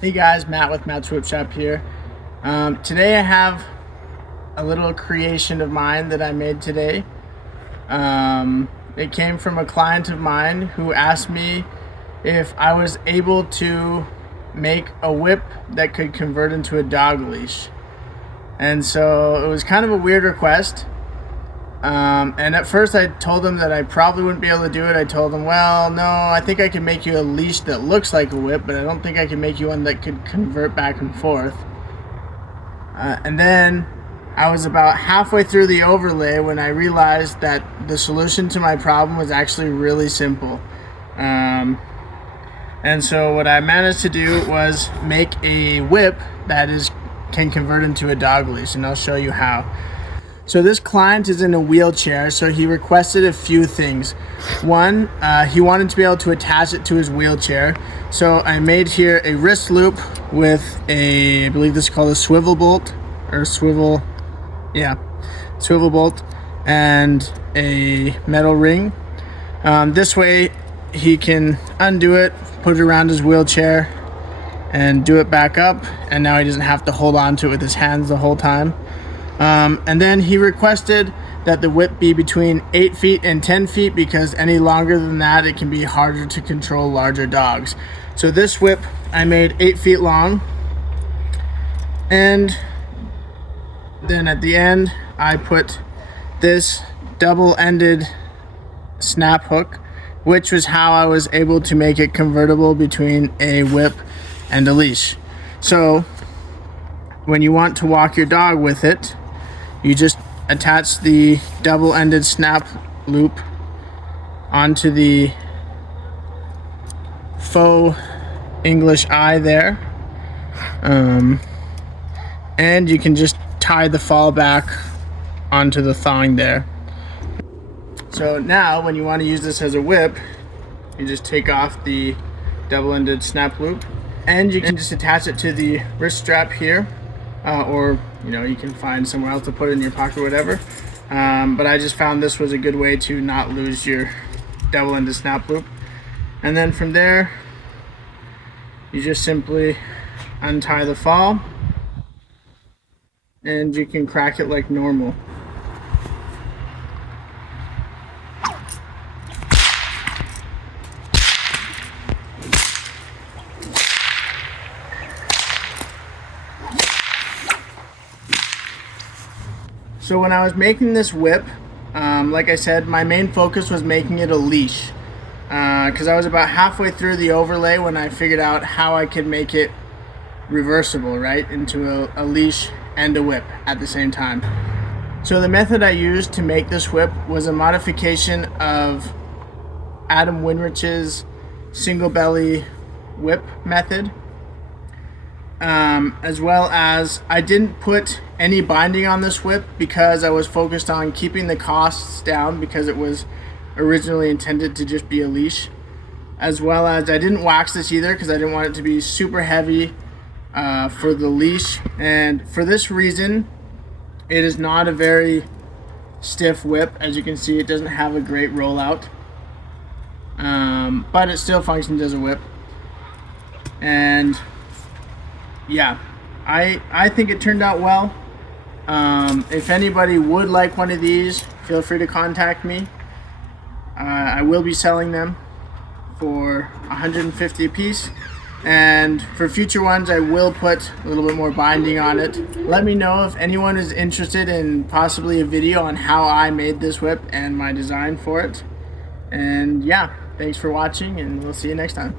Hey guys, Matt with Matt's Whip Shop here. Today I have a little creation of mine that I made today. It came from a client of mine who asked me if I was able to make a whip that could convert into a dog leash. And so it was kind of a weird request. And at first I told him that I probably wouldn't be able to do it. I told him, well, no, I think I can make you a leash that looks like a whip, but I don't think I can make you one that could convert back and forth. And then I was about halfway through the overlay when I realized that the solution to my problem was actually really simple. And so what I managed to do was make a whip that can convert into a dog leash, and I'll show you how. So this client is in a wheelchair, so he requested a few things. One, he wanted to be able to attach it to his wheelchair. So I made here a wrist loop with I believe this is called a swivel bolt, or swivel bolt, and a metal ring. This way he can undo it, put it around his wheelchair, and do it back up, and now he doesn't have to hold on to it with his hands the whole time. And then he requested that the whip be between 8 feet and 10 feet because any longer than that it can be harder to control larger dogs. So this whip I made 8 feet long, and then at the end I put this double-ended snap hook, which was how I was able to make it convertible between a whip and a leash. So when you want to walk your dog with it, you just attach the double-ended snap loop onto the faux English eye there, and you can just tie the fall back onto the thong there. So now when you want to use this as a whip, you just take off the double-ended snap loop, and you can just attach it to the wrist strap here, or you can find somewhere else to put it in your pocket or whatever. But I just found this was a good way to not lose your double-ended snap loop. And then from there, you just simply untie the fall, and you can crack it like normal. So when I was making this whip, like I said, my main focus was making it a leash, because I was about halfway through the overlay when I figured out how I could make it reversible, right, into a leash and a whip at the same time. So the method I used to make this whip was a modification of Adam Winrich's single belly whip method. As well as I didn't put any binding on this whip because I was focused on keeping the costs down because it was originally intended to just be a leash. As well as I didn't wax this either because I didn't want it to be super heavy for the leash, and for this reason it is not a very stiff whip. As you can see, it doesn't have a great rollout, but it still functions as a whip. And yeah, I think it turned out well. If anybody would like one of these, feel free to contact me. I will be selling them for $150 a piece, and for future ones I will put a little bit more binding on it. Let me know if anyone is interested in possibly a video on how I made this whip and my design for it. And yeah, thanks for watching, and we'll see you next time.